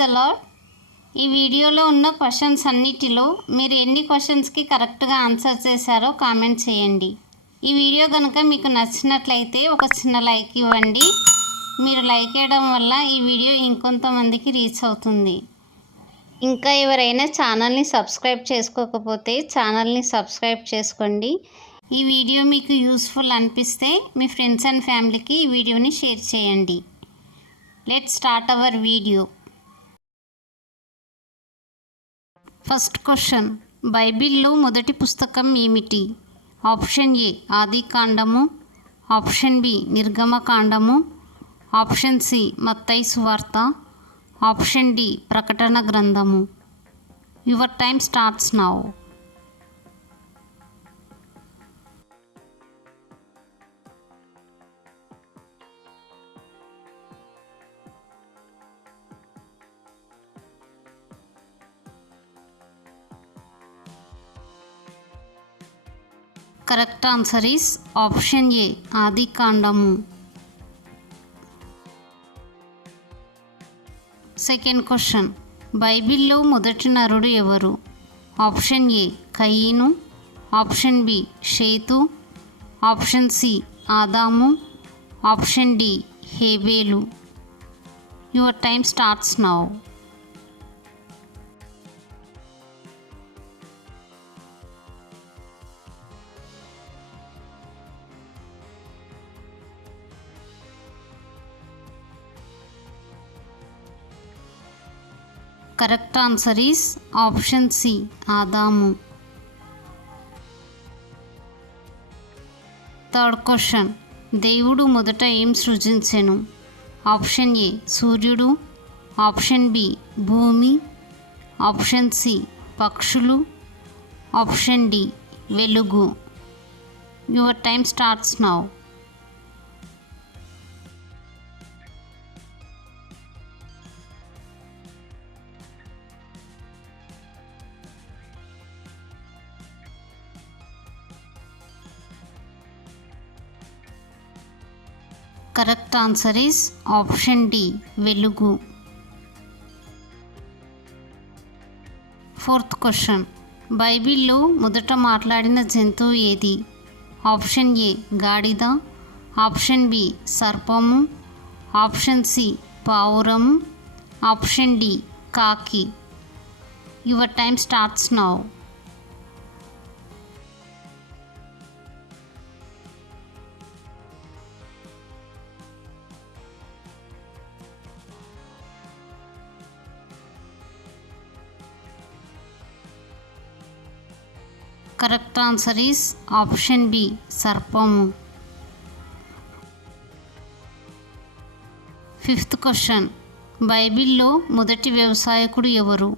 The lord. ఈ వీడియోలో ఉన్న క్వశ్చన్స్ అన్నిటిలో మీరు ఎన్ని క్వశ్చన్స్కి కరెక్ట్గా ఆన్సర్ చేశారో కామెంట్ చేయండి. ఈ వీడియో కనుక మీకు నచ్చినట్లయితే ఒక చిన్న లైక్ ఇవ్వండి. మీరు లైక్ చేయడం వల్ల ఈ వీడియో ఇంకొంతమందికి రీచ్ అవుతుంది. ఇంకా ఎవరైనా ఛానల్ని సబ్స్క్రైబ్ చేసుకోకపోతే ఛానల్ని సబ్స్క్రైబ్ చేసుకోండి. ఈ వీడియో మీకు యూస్ఫుల్ అనిపిస్తే మీ ఫ్రెండ్స్ అండ్ ఫ్యామిలీకి ఈ వీడియోని షేర్ చేయండి. Let's start our video. First question, బైబిల్లో మొదటి పుస్తకం ఏమిటి? ఆప్షన్ ఏ ఆదికాండము, ఆప్షన్ బి నిర్గమకాండము, ఆప్షన్ సి మత్తయి సువార్త, ఆప్షన్ డి ప్రకటన గ్రంథము. Your time starts now. Correct answer is option A ఆదికాండము. సెకండ్ క్వశ్చన్, బైబిల్లో మొదటి నరుడు ఎవరు? ఆప్షన్ ఏ కయీను, ఆప్షన్ బి షేతు, ఆప్షన్ సి ఆదాము, ఆప్షన్ డి హేబేలు. Your time starts now. Correct answer is option C ఆదాము. థర్డ్ క్వశ్చన్, దేవుడు మొదట ఏం సృజించెను? ఆప్షన్ ఏ సూర్యుడు, ఆప్షన్ బి భూమి, ఆప్షన్ సి పక్షులు, ఆప్షన్ డి వెలుగు. Your time starts now. Correct answer is option D వెలుగు. ఫోర్త్ క్వశ్చన్, బైబిల్లో మొదట మాట్లాడిన జంతువు ఏది? ఆప్షన్ ఏ గాడిద, ఆప్షన్ బి సర్పము, ఆప్షన్ సి పావురము, ఆప్షన్ డి కాకి. Your time starts now. Correct answer is option B సర్పము. ఫిఫ్త్ క్వశ్చన్, బైబిల్లో మొదటి వ్యవసాయకుడు ఎవరు?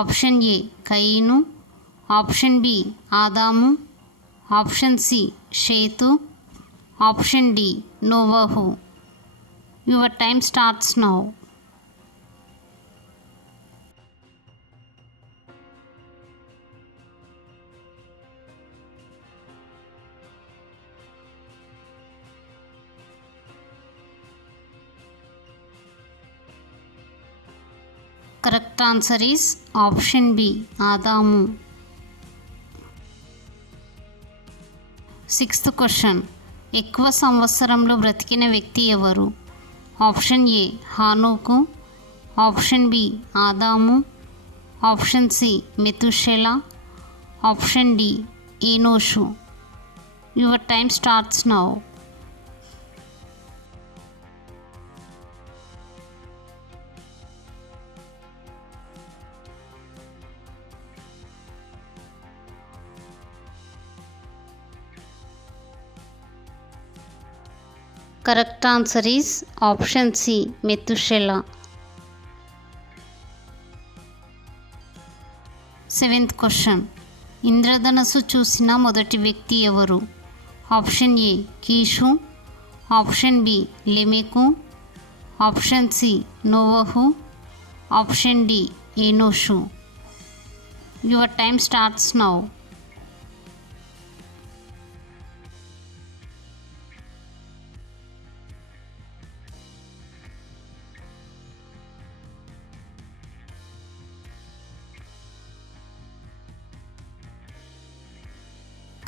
ఆప్షన్ ఏ కయీను, ఆప్షన్ బి ఆదాము, ఆప్షన్ సి షేతు, ఆప్షన్ డి నోవహు. Your time starts now. Correct answer is option B ఆదాము. సిక్స్త్ క్వశ్చన్, ఎక్కువ సంవత్సరంలో బ్రతికిన వ్యక్తి ఎవరు? ఆప్షన్ ఏ హానోకు, ఆప్షన్ బి ఆదాము, ఆప్షన్ సి మెతుషెలా, ఆప్షన్ డి ఏనోషు. Your time starts now. Correct answer is option C మెతుషెలా. సెవెంత్ క్వశ్చన్, ఇంద్రధనస్సు చూసిన మొదటి వ్యక్తి ఎవరు? ఆప్షన్ ఏ కీషు, ఆప్షన్ బి లెమెకు, ఆప్షన్ సి నోవహు, ఆప్షన్ డి ఏనోషు. Your time starts now.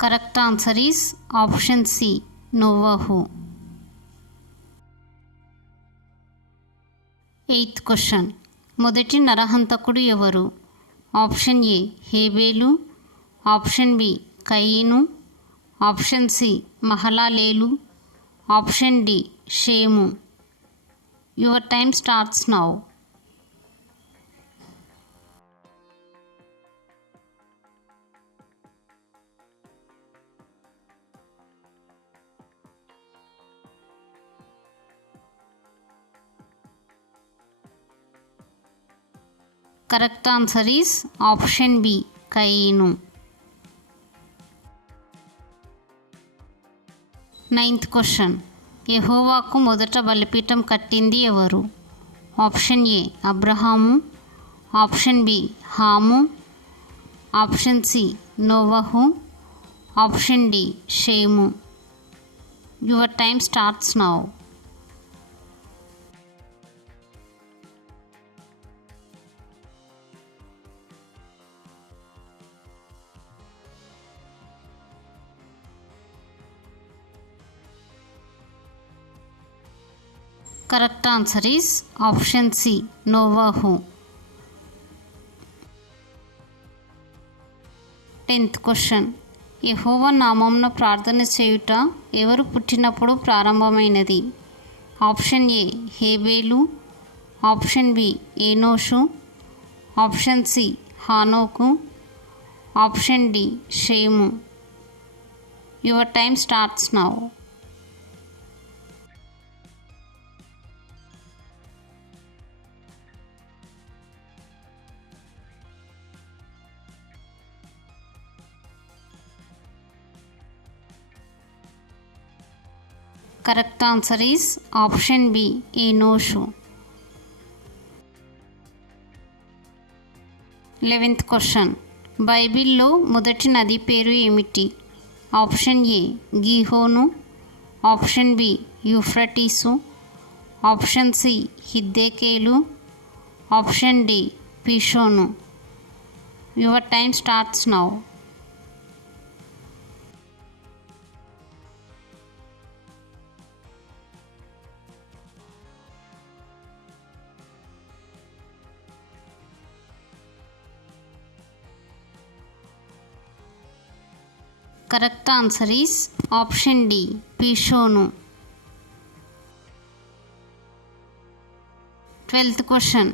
Correct answer is option C నోవహు. 8th question. మొదటి నరహంతకుడు ఎవరు? ఆప్షన్ ఏ హేబేలు, ఆప్షన్ బి కయీను, ఆప్షన్ సి మహలాలేలు, ఆప్షన్ డి షేము. Your time starts now. Correct answer is option B కయీను. 9th question. యెహోవాకు మొదట బలిపీఠం కట్టింది ఎవరు? ఆప్షన్ ఏ అబ్రహాము, ఆప్షన్ బి హాము, ఆప్షన్ సి నోవహు, ఆప్షన్ డి షేము. Your time starts now. Correct answer is option C నోవహు. 10th question. యెహోవా నామమున ప్రార్థన చేయుట ఎవరు పుట్టినప్పుడు ప్రారంభమైనది? ఆప్షన్ ఏ హేబేలు, ఆప్షన్ బి ఏనోషు, ఆప్షన్ సి హానోకు, ఆప్షన్ డి షేము. Your time starts now. Correct answer is option B ఏనోషు. 11th question. బైబిల్లో మొదటి నది పేరు ఏమిటి? ఆప్షన్ ఏ గీహోను, ఆప్షన్ బి యూఫ్రటీసు, ఆప్షన్ సి హిద్దెకేలు, ఆప్షన్ డి పీషోను. Your time starts now. Correct answer is option D పీషోను. 12th question.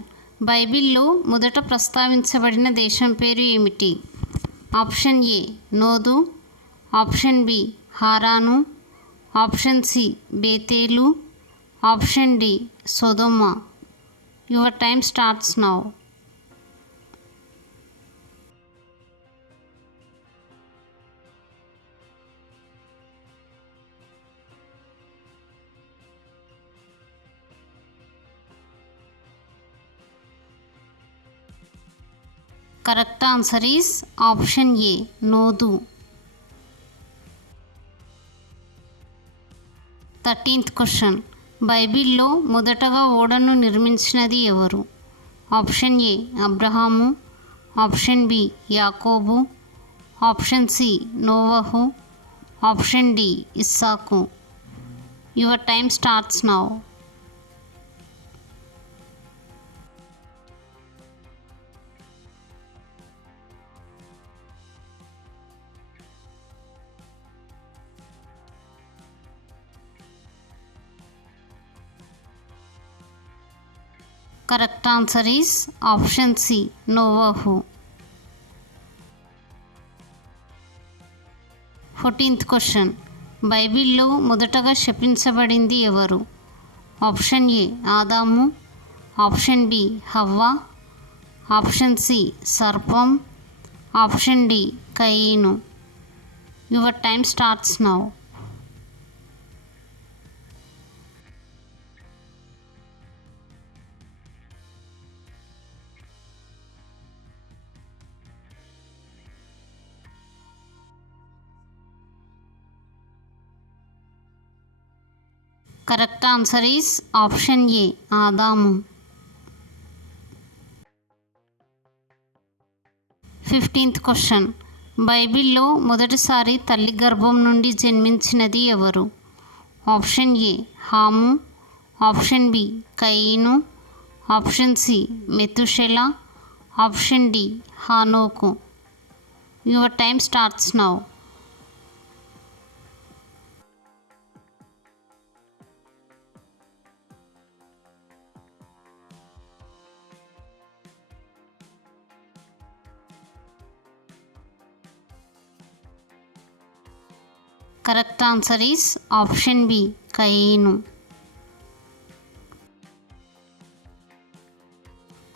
బైబిల్లో మొదట ప్రస్తావించబడిన దేశం పేరు ఏమిటి? ఆప్షన్ ఏ నోదు, ఆప్షన్ బి హారాను, ఆప్షన్ సి బేతేలు, ఆప్షన్ డి సొదొమ. Your time starts now. Correct answer is option A నోదు. 13th question. బైబిల్లో మొదటగా ఓడను నిర్మించినది ఎవరు? ఆప్షన్ ఏ అబ్రహాము, ఆప్షన్ బి యాకోబు, ఆప్షన్ సి నోవహు, ఆప్షన్ డి ఇస్సాకు. Your time starts now. Correct answer is option C నోవహు. 14th question. బైబిల్లో మొదటగా శపించబడింది ఎవరు? ఆప్షన్ ఏ ఆదాము, ఆప్షన్ బి హవ్వ, ఆప్షన్ సి సర్పం, ఆప్షన్ డి కయీను. Your time starts now. Correct answer is option A ఆదాము. 15th question. బైబిల్లో మొదటిసారి తల్లి గర్భం నుండి జన్మించినది ఎవరు? ఆప్షన్ ఏ హాము, ఆప్షన్ బి కయీను, ఆప్షన్ సి మెతుషెల, ఆప్షన్ డి హానోకు. Your time starts now. Correct answer is option B కయీను.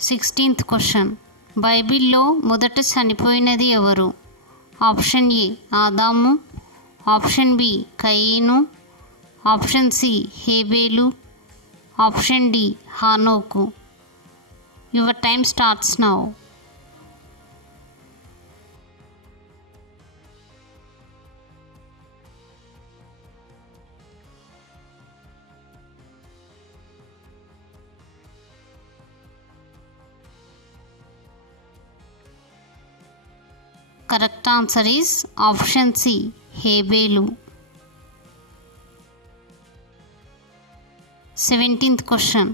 16th question. బైబిల్లో మొదట చనిపోయినది ఎవరు? ఆప్షన్ ఏ ఆదాము, ఆప్షన్ బి కయీను, ఆప్షన్ సి హేబేలు, ఆప్షన్ డి హానోకు. Your time starts now. Correct answer is option C హేబేలు. 17th question.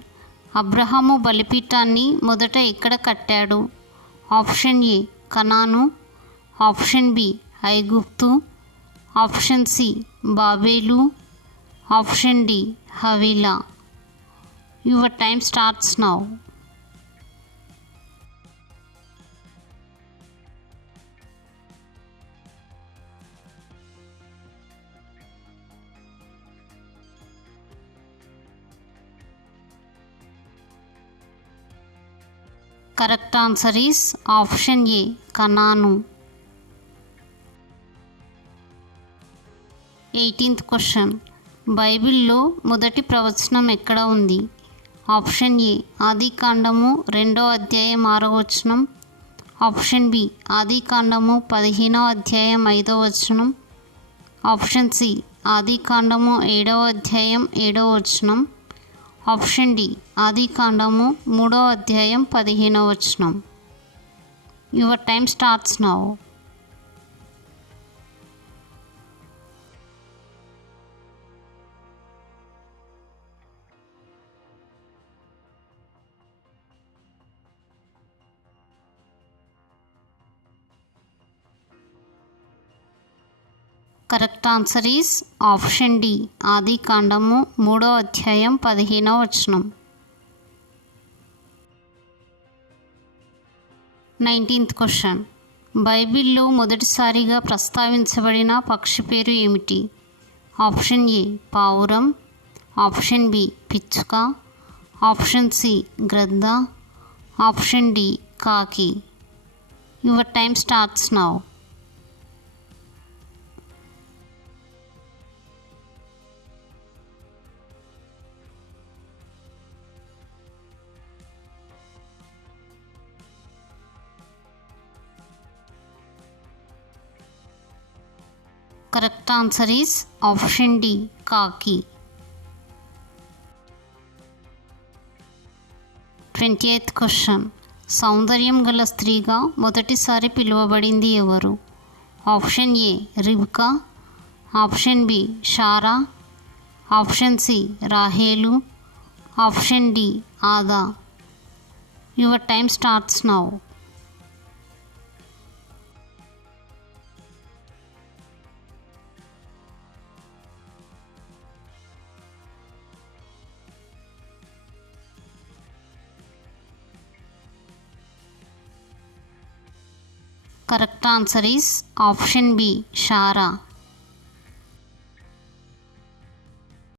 అబ్రహాము బలిపీఠాన్ని మొదట ఎక్కడ కట్టాడు? ఆప్షన్ ఏ కనాను, ఆప్షన్ బి ఐగుప్తు, option C Babel, option D హవీలా. Your time starts now. Correct answer is option A కనాను. 18th question. బైబిల్లో మొదటి ప్రవచనం ఎక్కడ ఉంది? ఆప్షన్ ఏ ఆదికాండము 2వ అధ్యాయం 6వ వచనం, ఆప్షన్ బి ఆదికాండము 15వ అధ్యాయం 5వ వచనం, ఆప్షన్ సి ఆదికాండము 7వ అధ్యాయం 7వ వచనం, ఆప్షన్ డి ఆదికాండము 3వ అధ్యాయం 15వ వచనం. Your time starts now. Correct answer is option D ఆదికాండము 3వ అధ్యాయం 15వ వచనం. 19th question. బైబిల్లో మొదటిసారిగా ప్రస్తావించబడిన పక్షి పేరు ఏమిటి? ఆప్షన్ ఏ పావురం, ఆప్షన్ బి పిచ్చుక, ఆప్షన్ సి గ్రద్ద, ఆప్షన్ డి కాకి. Your time starts now. Correct answer is option D కాకి. 20th question. సౌందర్యం గల స్త్రీగా మొదటిసారి పిలువబడింది ఎవరు? ఆప్షన్ ఏ రిబ్కా, ఆప్షన్ బి షారా, ఆప్షన్ సి రాహేలు, ఆప్షన్ డి ఆదా. Your time starts now. Correct answer is option B Sarah.